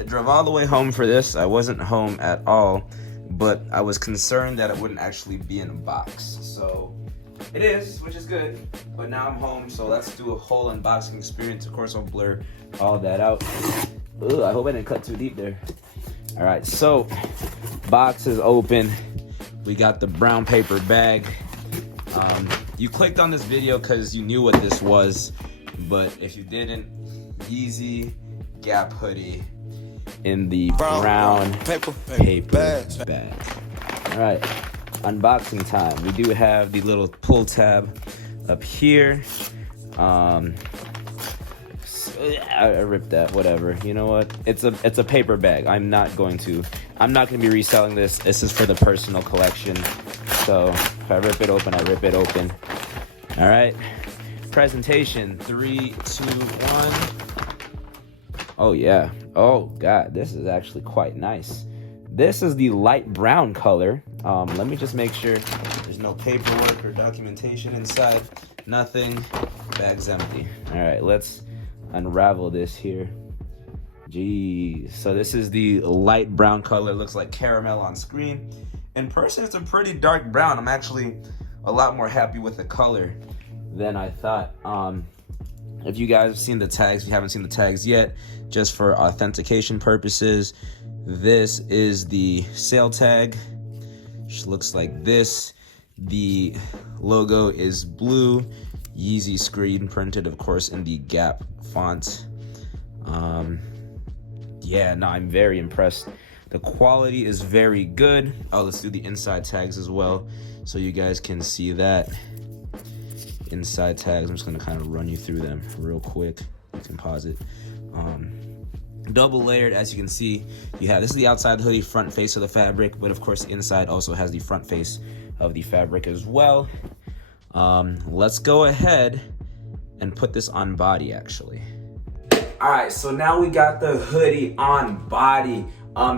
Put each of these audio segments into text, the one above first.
I drove all the way home for this. I wasn't home at all, but I was concerned that it wouldn't actually be in a box. So it is, which is good, but now I'm home, so let's do a whole unboxing experience. Of course, I'll blur all that out. Ugh, I hope I didn't cut too deep there. All right, so box is open. We got the brown paper bag. You clicked on this video because you knew what this was, but if you didn't, Yeezy Gap hoodie in the brown paper bag. All right, unboxing time. We do have the little pull tab up here. I ripped that, whatever. You know what? It's a paper bag. I'm not going to be reselling this. This is for the personal collection. So if I rip it open, I rip it open. All right. Presentation. 3, 2, 1. Oh yeah. Oh god, this is actually quite nice. This is the light brown color. Let me just make sure there's no paperwork or documentation inside. Nothing. Bag's empty. All right, let's unravel this here. Jeez. So this is the light brown color. It looks like caramel on screen. In person, it's a pretty dark brown. I'm actually a lot more happy with the color than I thought. If you guys have seen the tags, if you haven't seen the tags yet, just for authentication purposes, this is the sale tag, which looks like this. The logo is blue, Yeezy screen printed, of course, in the Gap font. Yeah, no, I'm very impressed. The quality is very good. Oh, let's do the inside tags as well, so you guys can see that. Inside tags, I'm just gonna kind of run you through them real quick. You can pause it. Double layered, as you can see. You have, this is the outside of the hoodie, front face of the fabric, but of course the inside also has the front face of the fabric as well. Let's go ahead and put this on body, actually. All right, so now we got the hoodie on body.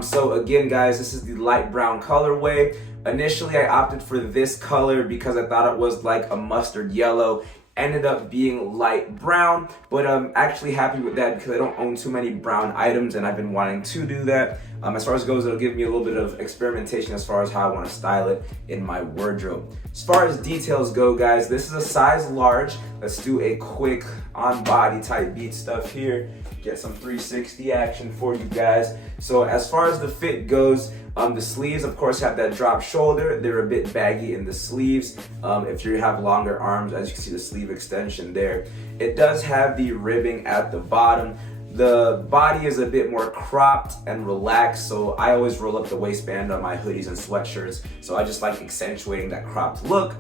So again, guys, this is the light brown colorway. Initially, I opted for this color because I thought it was like a mustard yellow. Ended up being light brown, but I'm actually happy with that because I don't own too many brown items and I've been wanting to do that. As far as it goes, it'll give me a little bit of experimentation as far as how I want to style it in my wardrobe. As far as details go, guys, this is a size large. Let's do a quick on-body type beat stuff here. Get some 360 action for you guys. So as far as the fit goes, the sleeves, of course, have that drop shoulder. They're a bit baggy in the sleeves. If you have longer arms, as you can see the sleeve extension there. It does have the ribbing at the bottom. The body is a bit more cropped and relaxed, so I always roll up the waistband on my hoodies and sweatshirts. So I just like accentuating that cropped look.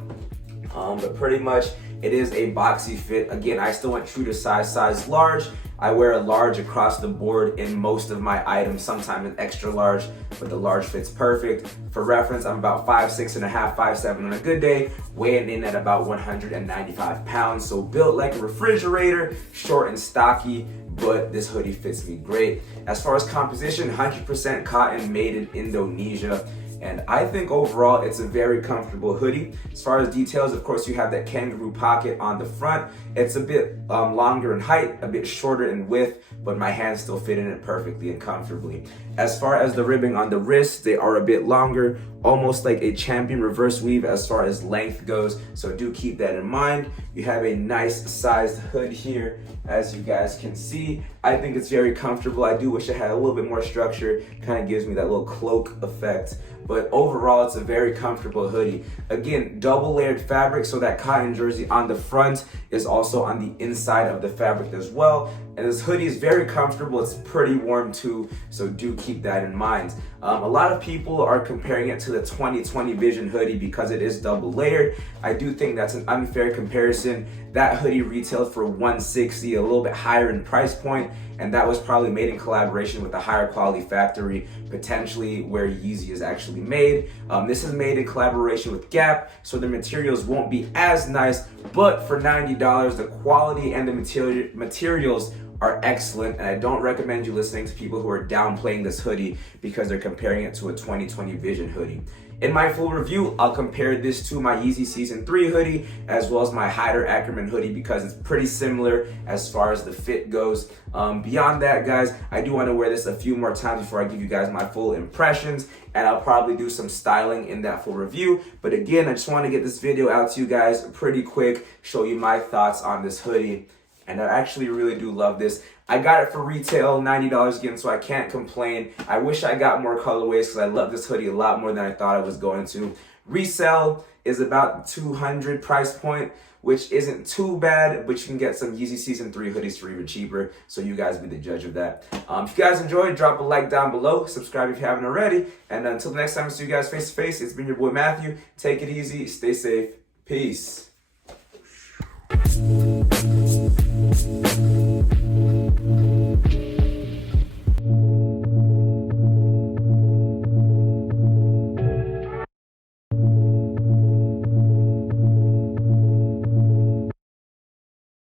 But pretty much it is a boxy fit. Again, I still went true to size large. I wear a large across the board in most of my items, sometimes an extra large, but the large fits perfect. For reference, I'm about 5'6.5", 5'7" on a good day, weighing in at about 195 pounds. So built like a refrigerator, short and stocky, but this hoodie fits me great. As far as composition, 100% cotton, made in Indonesia. And I think overall it's a very comfortable hoodie. As far as details, of course, you have that kangaroo pocket on the front. It's a bit longer in height, a bit shorter in width, but my hands still fit in it perfectly and comfortably. As far as the ribbing on the wrists, they are a bit longer, almost like a champion reverse weave as far as length goes, so do keep that in mind. You have a nice sized hood here, as you guys can see. I think it's very comfortable. I do wish it had a little bit more structure, kind of gives me that little cloak effect. But overall, it's a very comfortable hoodie. Again, double layered fabric, so that cotton jersey on the front is also on the inside of the fabric as well. And this hoodie is very comfortable. It's pretty warm too, so do keep that in mind. A lot of people are comparing it to the 2020 Vision hoodie because it is double layered. I do think that's an unfair comparison. That hoodie retailed for $160, a little bit higher in price point, and that was probably made in collaboration with a higher quality factory, potentially where Yeezy is actually made. This is made in collaboration with Gap, so the materials won't be as nice, but for $90, the quality and the materials are excellent, and I don't recommend you listening to people who are downplaying this hoodie because they're comparing it to a 2020 Vision hoodie. In my full review, I'll compare this to my Yeezy Season 3 hoodie as well as my Hyder Ackerman hoodie because it's pretty similar as far as the fit goes. Beyond that, guys, I do want to wear this a few more times before I give you guys my full impressions, and I'll probably do some styling in that full review. But again, I just want to get this video out to you guys pretty quick, show you my thoughts on this hoodie. And I actually really do love this. I got it for retail, $90 again, so I can't complain. I wish I got more colorways because I love this hoodie a lot more than I thought I was going to. Resale is about $200 price point, which isn't too bad, but you can get some Yeezy Season 3 hoodies for even cheaper, so you guys be the judge of that. If you guys enjoyed, drop a like down below, subscribe if you haven't already, and until the next time I see you guys face to face, it's been your boy Matthew. Take it easy, stay safe, peace.